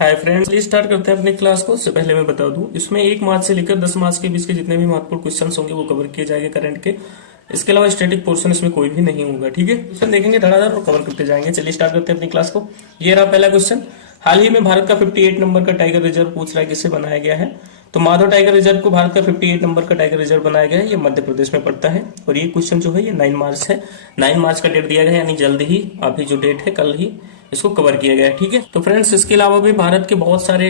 Hi friends, चलिए start करते हैं अपनी क्लास को। उससे पहले मैं बता दूं, इसमें 1 मार्च से लेकर 10 मार्च के बीच के जितने भी महत्वपूर्ण क्वेश्चंस होंगे वो कवर किए जाएंगे करंट के। इसके अलावा स्टैटिक पोर्शन इसमें कोई भी नहीं होगा। ठीक है, क्वेश्चन देखेंगे धड़ाधड़ और कवर करते जाएंगे। चलिए स्टार्ट करते हैं अपनी क्लास को। ये रहा पहला क्वेश्चन। हाल ही में भारत का 58 नंबर का टाइगर रिजर्व पूछ रहा है किसे बनाया गया है। तो माधव टाइगर रिजर्व को भारत का 58 नंबर का टाइगर रिजर्व बनाया गया है। ये मध्य प्रदेश में पड़ता है और ये क्वेश्चन जो है ये 9 मार्च है। 9 मार्च का डेट दिया गया है, यानी जल्द ही, अभी जो डेट है कल ही इसको कवर किया गया है। ठीक है, तो फ्रेंड्स इसके अलावा भी भारत के बहुत सारे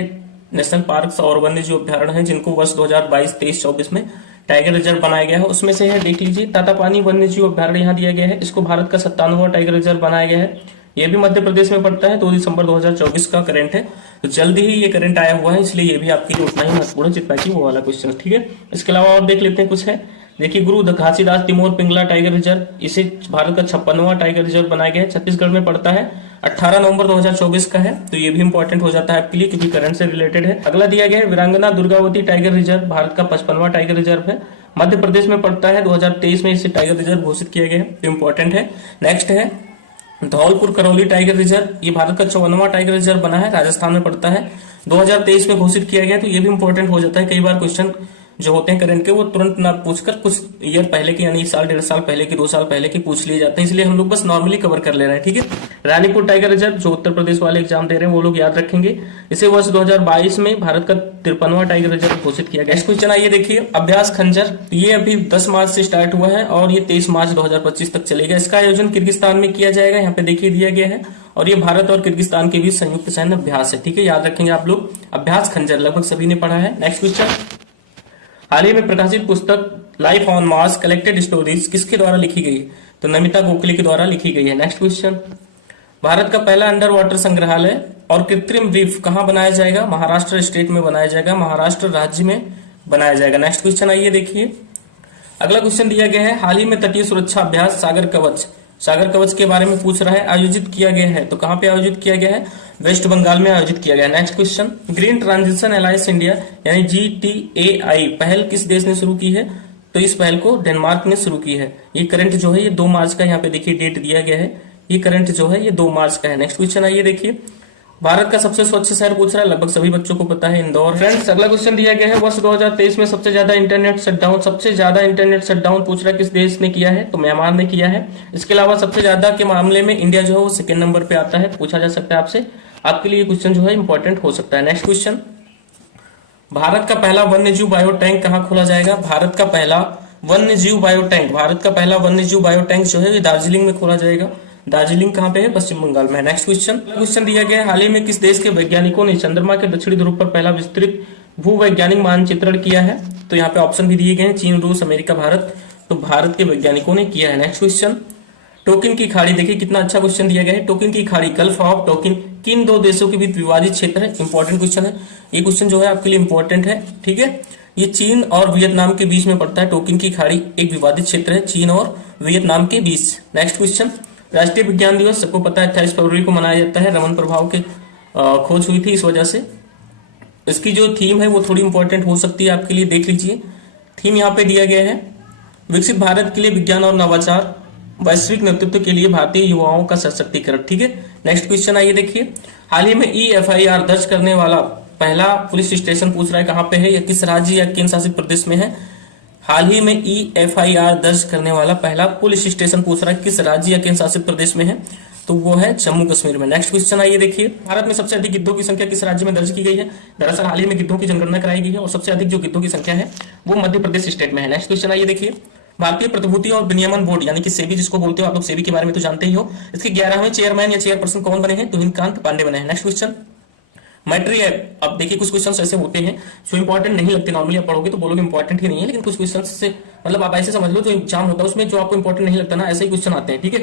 नेशनल पार्क्स और वन्य जीव अभ्यारण्य हैं जिनको वर्ष 2022, 23, 24 में टाइगर रिजर्व बनाया गया है। उसमें से है, देख लीजिए, तातापानी वन्य जीव अभ्यारण्य यहाँ दिया गया है। इसको भारत का 97वां टाइगर रिजर्व बनाया गया है। ये भी मध्य प्रदेश में पड़ता है। 2 दिसंबर 2024 का करंट है, तो जल्द ही ये करंट आया हुआ है, इसलिए ये भी आपके लिए उतना ही महत्वपूर्ण है जितना कि वो वाला क्वेश्चन। ठीक है, इसके अलावा और देख लेते हैं कुछ है। देखिए, गुरु घासीदास तिमोर पिंगला टाइगर रिजर्व, इसे भारत का 56वां टाइगर रिजर्व बनाया गया है। छत्तीसगढ़ में पड़ता है। 18 नवंबर 2024 का है, तो ये भी इंपॉर्टेंट हो जाता है आपके लिए क्योंकि करंट से रिलेटेड है। अगला दिया गया है वीरांगना दुर्गावती टाइगर रिजर्व, भारत का 55वां टाइगर रिजर्व है। मध्य प्रदेश में पड़ता है। 2023 में इसे टाइगर रिजर्व घोषित किया गया है, तो इंपॉर्टेंट है। नेक्स्ट है धौलपुर करौली टाइगर रिजर्व, ये भारत का 54वां टाइगर रिजर्व बना है, राजस्थान में पड़ता है। 2023 में घोषित किया गया, तो ये भी इंपॉर्टेंट हो जाता है। कई बार क्वेश्चन जो होते हैं करंट के वो तुरंत ना पूछकर कुछ ईयर पहले के, यानी साल, 1.5 साल पहले की, 2 साल पहले की पूछ लिए जाते हैं, इसलिए हम लोग बस नॉर्मली कवर कर ले रहे हैं। ठीक है, रानीपुर टाइगर रिजर्व, जो उत्तर प्रदेश वाले एग्जाम दे रहे हैं वो लोग याद रखेंगे। इसे वर्ष 2022 में भारत का 53वां टाइगर रिजर्व घोषित किया गया। नेक्स्ट क्वेश्चन आइए, देखिए, अभ्यास खंजर, ये अभी 10 मार्च से स्टार्ट हुआ है और ये 23 मार्च 2025 तक चलेगा। इसका आयोजन किर्गिस्तान में किया जाएगा, यहाँ पे देखिए दिया गया है, और ये भारत और किर्गिस्तान के बीच संयुक्त सैन्य अभ्यास है। ठीक है, याद रखेंगे आप लोग, अभ्यास खंजर लगभग सभी ने पढ़ा है। नेक्स्ट क्वेश्चन, हाल ही में प्रकाशित पुस्तक life on Mars collected stories किसके द्वारा लिखी गई है। तो नमिता गोखले के द्वारा लिखी गई है। नेक्स्ट क्वेश्चन, भारत का पहला अंडर वाटर संग्रहालय और कृत्रिम रीफ कहां बनाया जाएगा। महाराष्ट्र स्टेट में बनाया जाएगा, महाराष्ट्र राज्य में बनाया जाएगा। नेक्स्ट क्वेश्चन आइए, देखिए, अगला क्वेश्चन दिया गया है, हाल ही में तटीय सुरक्षा अभ्यास सागर कवच, सागर कवच के बारे में पूछ रहा है, आयोजित किया गया है। तो कहां पे आयोजित किया गया है, वेस्ट बंगाल में आयोजित किया गया। Next question, green transition alliance India यानी GTAI पहल किस देश ने शुरू की है। तो इस पहल को डेनमार्क ने शुरू की है। ये करंट जो है ये 2 मार्च का, यहाँ पे देखिए डेट दिया गया है, ये करंट जो है ये 2 मार्च का है। नेक्स्ट क्वेश्चन आइए, देखिए, भारत का सबसे स्वच्छ शहर पूछ रहा है, लगभग सभी बच्चों को पता है, इंदौर। फ्रेंड्स, अगला क्वेश्चन दिया गया है, वर्ष 2023 में सबसे ज्यादा इंटरनेट शटडाउन पूछ रहा है किस देश ने किया है। तो म्यांमार ने किया है। इसके अलावा सबसे ज्यादा के मामले में इंडिया जो है वो 2nd नंबर पे आता है, पूछा जा सकता है आपसे, आपके लिए क्वेश्चन जो है इंपॉर्टेंट हो सकता है। नेक्स्ट क्वेश्चन, भारत का पहला वन्य जीव बायो टैंक कहां खोला जाएगा। भारत का पहला वन्य जीव बायो टैंक जो है दार्जिलिंग में खोला जाएगा। दार्जिलिंग कहां पे है, पश्चिम बंगाल में। नेक्स्ट क्वेश्चन दिया गया है, हाल ही में किस देश के वैज्ञानिकों ने चंद्रमा के दक्षिणी ध्रुव पर पहला विस्तृत भूवैज्ञानिक मानचित्रण किया है। तो यहाँ पे ऑप्शन भी दिए गए हैं, चीन, रूस, अमेरिका, भारत। तो भारत के वैज्ञानिकों ने किया है। नेक्स्ट क्वेश्चन, टोकिन की खाड़ी, देखिए कितना अच्छा क्वेश्चन दिया गया है। टोकिन की खाड़ी, गल्फ ऑफ टोकिन, किन 2 देशों के बीच विवादित क्षेत्र है। इंपॉर्टेंट क्वेश्चन है, ये क्वेश्चन जो है आपके लिए इंपॉर्टेंट है। ठीक है, ये चीन और वियतनाम के बीच में पड़ता है। टोकिन की खाड़ी एक विवादित क्षेत्र है चीन और वियतनाम के बीच। नेक्स्ट क्वेश्चन, राष्ट्रीय विज्ञान दिवस सबको पता है 28 फरवरी को मनाया जाता है। रमन प्रभाव के खोज हुई थी, इस वजह से इसकी जो थीम है वो थोड़ी इंपॉर्टेंट हो सकती है आपके लिए, देख लीजिए। थीम यहाँ पे दिया गया है, विकसित भारत के लिए विज्ञान और नवाचार, वैश्विक नेतृत्व के लिए भारतीय युवाओं का सशक्तिकरण। ठीक है, नेक्स्ट क्वेश्चन आइए, देखिए, हाल ही में EFIR दर्ज करने वाला पहला पुलिस स्टेशन पूछ रहा है कहां पे है, या किस राज्य या केंद्र शासित प्रदेश में है। हाल ही में EFIR दर्ज करने वाला पहला पुलिस स्टेशन पूछ रहा है किस राज्य या केंद्र शासित प्रदेश में है। तो वो है जम्मू कश्मीर में। नेक्स्ट क्वेश्चन आइए, देखिए, भारत में सबसे अधिक गिद्धों की संख्या किस राज्य में दर्ज की गई है। दरअसल हाल ही में गिद्धों की जनगणना कराई गई है और सबसे अधिक जो गिद्धों की संख्या है वो मध्य प्रदेश स्टेट में है। नेक्स्ट क्वेश्चन आइए, देखिए, भारतीय प्रतिभूति और विनियमन बोर्ड यानी कि सेबी जिसको बोलते हो आप लोग, सेबी के बारे में तो जानते ही हो, इसके 11वें चेयरमैन या चेयरपर्सन कौन बने हैं। तो हिंदकांत पांडे बने हैं। नेक्स्ट क्वेश्चन, मैट्री ऐप, अब देखिए कुछ क्वेश्चंस ऐसे होते हैं जो इंपॉर्टेंट नहीं लगते, नॉर्मली आप पढ़ोगे तो बोलोगे इंपॉर्टेंट ही नहीं है, लेकिन कुछ क्वेश्चंस से मतलब आप ऐसे समझ लो जो एग्जाम होता है उसमें जो आपको इंपॉर्टेंट नहीं लगता ना, ऐसे ही क्वेश्चन आते हैं। ठीक है,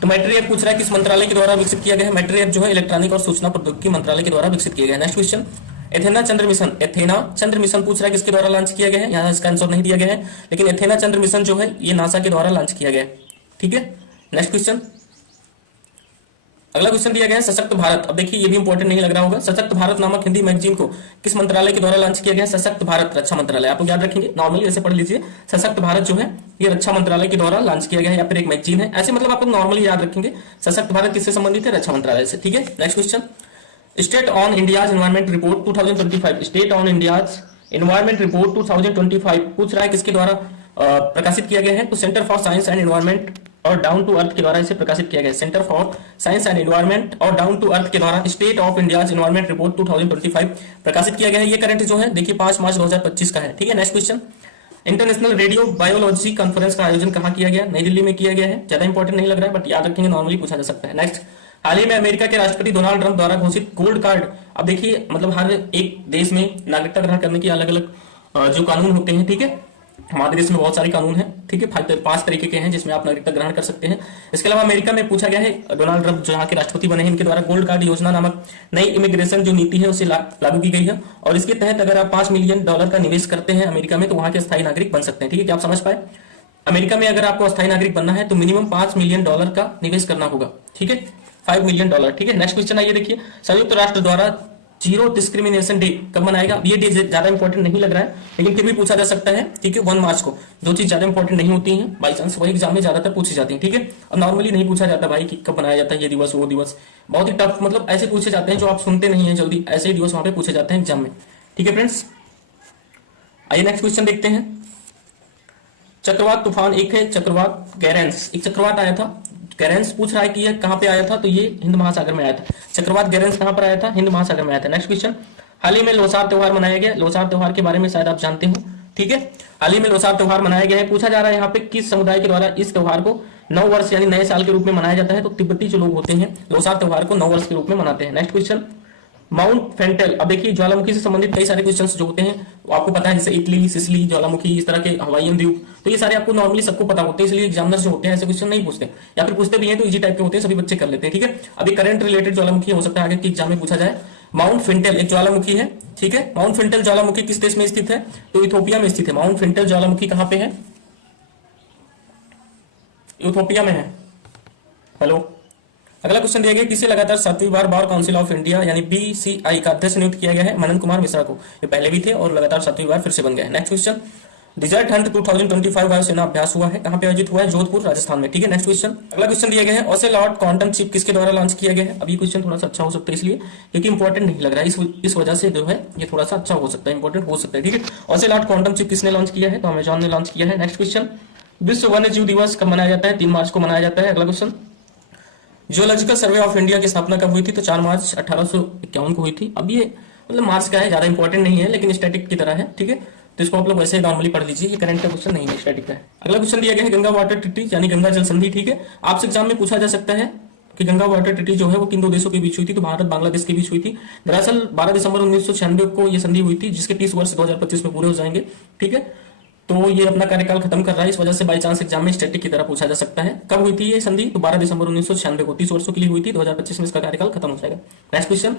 तो मैट्री ऐप पूछ रहा है किस मंत्रालय के द्वारा विकसित किया गया है। मैट्री ऐप जो है इलेक्ट्रॉनिक और सूचना प्रौद्योगिकी मंत्रालय के द्वारा विकसित किया गया है। नेक्स्ट क्वेश्चन, एथेना चंद्र मिशन पूछ रहा है किसके द्वारा लॉन्च किया गया है। यहाँ इसका आंसर नहीं दिया गया है, लेकिन एथेना चंद्र मिशन जो है ये नासा के द्वारा लॉन्च किया गया है। ठीक है, नेक्स्ट क्वेश्चन, अगला क्वेश्चन दिया गया है सशक्त भारत। अब देखिए ये भी इंपॉर्टेंट नहीं लग रहा होगा, सशक्त भारत नामक हिंदी मैगजीन को किस मंत्रालय के द्वारा लॉन्च किया गया है। सशक्त भारत, रक्षा मंत्रालय। आप लोग याद रखेंगे, नॉर्मली ऐसे पढ़ लीजिए, सशक्त भारत जो है ये रक्षा मंत्रालय के द्वारा लॉन्च किया गया है या फिर एक मैगजीन है, ऐसे मतलब आप लोग नॉर्मली याद रखेंगे। सशक्त भारत किससे संबंधित है, रक्षा मंत्रालय से। ठीक है, next question, state on India's environment report 2025, state on India's environment report 2025 पूछ रहा है किसके द्वारा प्रकाशित किया गया है? तो centre for science and environment और डाउन टू अर्थ के द्वारा इसे प्रकाशित किया गया है। Centre for science and environment और डाउन टू अर्थ के द्वारा state of India's environment report 2025 प्रकाशित किया गया है। ये करंट जो है देखिए 5 मार्च 2025 का है। ठीक है, next question, international radio biology conference का आयोजन कहाँ किया गया? नई दिल्ली में किया गया है। ज्यादा इंपॉर्टेंट नहीं लग रहा है बट याद रखेंगे, नॉर्मली पूछा जा सकता है। नेक्स्ट, हाल ही में अमेरिका के राष्ट्रपति डोनाल्ड ट्रंप द्वारा घोषित गोल्ड कार्ड। अब देखिए मतलब हर एक देश में नागरिकता ग्रहण करने की अलग अलग जो कानून होते हैं, ठीक है, हमारे देश में बहुत सारे कानून हैं, ठीक है, 5 तरीके के हैं जिसमें आप नागरिकता ग्रहण कर सकते हैं। इसके अलावा अमेरिका में पूछा गया है, डोनाल्ड ट्रंप जो यहाँ के राष्ट्रपति बने हैं, इनके द्वारा गोल्ड कार्ड योजना नामक नई इमिग्रेशन जो नीति है उसे लागू की गई है और इसके तहत अगर आप $5 मिलियन का निवेश करते हैं अमेरिका में तो वहां के स्थायी नागरिक बन सकते हैं। ठीक है, क्या आप समझ पाए? अमेरिका में अगर आपको स्थायी नागरिक बनना है तो मिनिमम $5 मिलियन का निवेश करना होगा। ठीक है, $5 मिलियन। ठीक है, नेक्स्ट क्वेश्चन आइए देखिए, संयुक्त राष्ट्र द्वारा जीरो डिस्क्रिमिनेशन डे कब मनाएगा? ये डे ज्यादा इंपॉर्टेंट नहीं लग रहा है लेकिन फिर भी पूछा जा सकता है। ठीक है, 1 मार्च को। जो चीज ज्यादा इंपॉर्टेंट नहीं होती है बाई चांस वही एग्जाम में ज्यादातर पूछी जाती है। ठीक है, अब नॉर्मली नहीं पूछा जाता भाई कि कब मनाया जाता है ये दिवस वो दिवस, बहुत ही टफ, मतलब ऐसे पूछे जाते हैं जो आप सुनते नहीं है जल्दी, ऐसे ही दिवस वहां पे पूछे जाते हैं एग्जाम में। ठीक है फ्रेंड्स, आइए नेक्स्ट क्वेश्चन देखते हैं। चक्रवात तूफान, एक है चक्रवात गैरेंस, एक चक्रवात आया था गैरेंस, पूछ रहा है कि ये कहां पे आया था? तो ये हिंद महासागर में आया था। चक्रवात गैरेंस कहां पर आया था? हिंद महासागर में आया था। नेक्स्ट क्वेश्चन, हाल ही में लोसार त्योहार मनाया गया। लोसार त्योहार के बारे में शायद आप जानते हो। ठीक है, हाल ही में लोसार त्योहार मनाया गया है। पूछा जा रहा है यहाँ पे किस समुदाय के द्वारा इस त्योहार को नव वर्ष यानी नए साल के रूप में मनाया जाता है? तो तिब्बती जो लोग होते हैं लोसार त्योहार को नव वर्ष के रूप में मनाते हैं। Next question, mount Fentale. अब देखिए ज्वालामुखी से संबंधित कई सारे क्वेश्चंस जो होते हैं आपको पता है, जैसे इटली, सिसिली, ज्वालामुखी, इस तरह के हवाईयन द्वीप, तो ये सारे आपको नॉर्मली सबको पता होते हैं, इसलिए एग्जामिनर्स जो होते हैं ऐसे क्वेश्चन नहीं पूछते, या फिर पूछते भी हैं तो इजी टाइप के होते हैं, सभी बच्चे कर लेते हैं। ठीक है, अभी करंट रिलेटेड ज्वालामुखी हो सकता है आगे के एग्जाम में पूछा जाए। माउंट फेंटेल एक ज्वालामुखी है। ठीक है, माउंट फेंटेल ज्वालामुखी किस देश में स्थित है? तो इथोपिया में स्थित है। माउंट फेंटेल ज्वालामुखी कहां पे है? इथोपिया में है। हेलो, अगला क्वेश्चन दिया गया, किसे लगातार 7वीं बार बार काउंसिल ऑफ इंडिया यानी BCI का अध्यक्ष नियुक्त किया गया है? मनन कुमार मिश्रा को। ये पहले भी थे और लगातार 7वीं बार फिर से बन गए। नेक्स्ट क्वेश्चन, डिजर्ट हंट 2025 वायुसेना अभ्यास हुआ है, कहां पे आयोजित हुआ है? जोधपुर, राजस्थान में। ठीक है, नेक्स्ट क्वेश्चन, अगला क्वेश्चन दिया गया है, ओसेलॉट क्वांटम चिप किसके द्वारा लॉन्च किया गया है? अब ये क्वेश्चन थोड़ा सा अच्छा हो सकता है इसलिए क्योंकि इंपॉर्टेंट नहीं लग रहा है, इस वजह से जो है ये थोड़ा सा अच्छा हो सकता है, इंपॉर्टेंट हो सकता है। ठीक है, ओसेलॉट क्वांटम चिप किसने लॉन्च किया है? तो अमेजॉन ने लॉन्च किया है। नेक्स्ट क्वेश्चन, विश्व वन्य जीव दिवस कब मनाया जाता है? 3 मार्च को मनाया जाता है। अगला question, geological survey of India की स्थापना कब हुई थी? तो 4 मार्च 1851 को हुई थी। अब ये मतलब मार्च का है, ज्यादा इंपॉर्टेंट नहीं है लेकिन स्टैटिक की तरह है। ठीक है, तो इसको आप लोग वैसे नॉर्मली पढ़ लीजिए, ये करंट का क्वेश्चन नहीं है, स्टैटिक का है। अगला क्वेश्चन दिया गया है, गंगा वाटर ट्रीटी यानी गंगा जल संधि। ठीक है, आपसे एग्जाम में पूछा जा सकता है कि गंगा वाटर ट्रीटी जो है वो किन 2 देशों के बीच हुई थी? तो भारत बांग्लादेश के बीच हुई थी। दरअसल 12 दिसंबर 1996 को ये संधि हुई थी, जिसके 30 वर्ष 2025 में पूरे हो जाएंगे। ठीक है, तो ये अपना कार्यकाल खत्म कर रहा है, इस वजह से बाई चांस एग्जाम में स्टैटिक की तरह पूछा जा सकता है। कब हुई थी ये संधि? तो 12 दिसंबर 1996 को, 30 वर्षों के लिए हुई थी। 2025 में इसका कार्यकाल खत्म हो जाएगा। नेक्स्ट क्वेश्चन,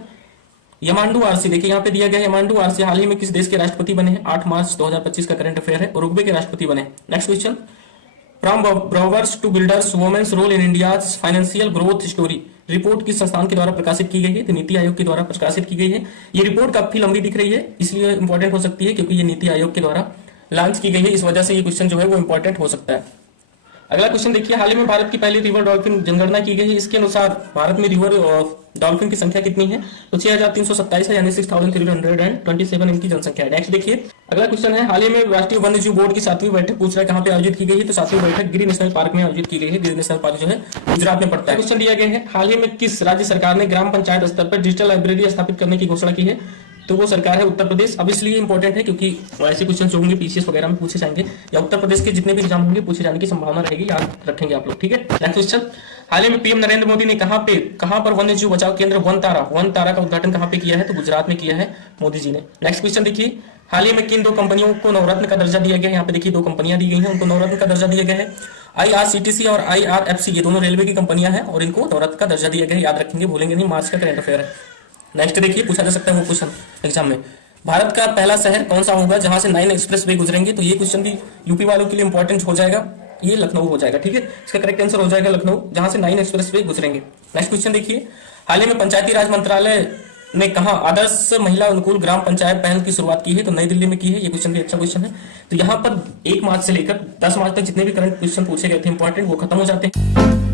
यमांडू आरसी, देखिए यहाँ पे दिया गया यमांडू आरसी हाल ही में किस देश के राष्ट्रपति बने हैं? 8 मार्च 2025 का करंट अफेयर है, उरुग्वे के राष्ट्रपति बने। Next question, from borrowers to builders, women's role in India's financial growth story report किस संस्थान के द्वारा प्रकाशित की गई है? तो नीति आयोग के द्वारा प्रकाशित की गई है। ये रिपोर्ट काफी लंबी दिख रही है इसलिए इंपॉर्टेंट हो सकती है क्योंकि ये नीति आयोग के द्वारा लॉन्च की गई है, इस वजह से ये क्वेश्चन जो है वो इंपॉर्टेंट हो सकता है। अगला क्वेश्चन देखिए, हाल ही में भारत की पहली रिवर डॉल्फिन जनगणना की गई है, इसके अनुसार भारत में रिवर डॉल्फिन की संख्या कितनी है? तो 6327 है यानी 6327 इनकी जनसंख्या है। नेक्स्ट देखिए, अगला क्वेश्चन है, हाल ही में राष्ट्रीय वन्य जीव बोर्ड की 7वीं बैठक पूछ रहा है कहां पे आयोजित की गई है? तो 7वीं बैठक गिर नेशनल पार्क में आयोजित की गई है। गिर नेशनल पार्क जो है गुजरात में पड़ता है। क्वेश्चन दिया गया है, हाल ही में किस राज्य सरकार ने ग्राम पंचायत स्तर पर डिजिटल लाइब्रेरी स्थापित करने की घोषणा की है? तो वो सरकार है उत्तर प्रदेश। अब इसलिए इंपॉर्टेंट है क्योंकि ऐसे क्वेश्चन होंगे पीसीएस वगैरह में पूछे जाएंगे या उत्तर प्रदेश के जितने भी एग्जाम होंगे पूछे जाने की संभावना रहेगी, याद रखेंगे आप लोग। ठीक है, नेक्स्ट क्वेश्चन, हाल ही में पीएम नरेंद्र मोदी ने कहां पर वन्य जीव बचाव केंद्र वन तारा का उद्घाटन कहां पे किया है? तो गुजरात में किया है मोदी जी ने। नेक्स्ट क्वेश्चन देखिए, हाल ही में किन 2 कंपनियों को नवरत्न का दर्जा दिया गया है? यहाँ पे देखिए 2 कंपनियां दी गई हैं, उनको नवरत्न का दर्जा दिया गया है। IRCTC और IRFC ये दोनों रेलवे की कंपनियां हैं और इनको नवरत्न का दर्जा दिया गया है, याद रखेंगे, भूलेंगे नहीं, मार्च का करंट अफेयर है। नेक्स्ट देखिए, पूछा जा सकता है वो क्वेश्चन एग्जाम में, भारत का पहला शहर कौन सा होगा जहां से 9 एक्सप्रेस वे गुजरेंगे? तो ये क्वेश्चन भी यूपी वालों के लिए इंपॉर्टेंट हो जाएगा, ये लखनऊ हो जाएगा। ठीक है, इसका करेक्ट आंसर हो जाएगा लखनऊ, जहां से 9 एक्सप्रेस वे गुजरेंगे। नेक्स्ट क्वेश्चन देखिए, हाल ही में पंचायती राज मंत्रालय ने कहा आदर्श महिला अनुकूल ग्राम पंचायत पहल की शुरुआत की है? तो नई दिल्ली में की है। ये क्वेश्चन भी अच्छा क्वेश्चन है। तो यहाँ पर 1 मार्च से लेकर 10 मार्च तक जितने भी करंट क्वेश्चन पूछे गए थे इंपॉर्टेंट वो खत्म हो जाते हैं।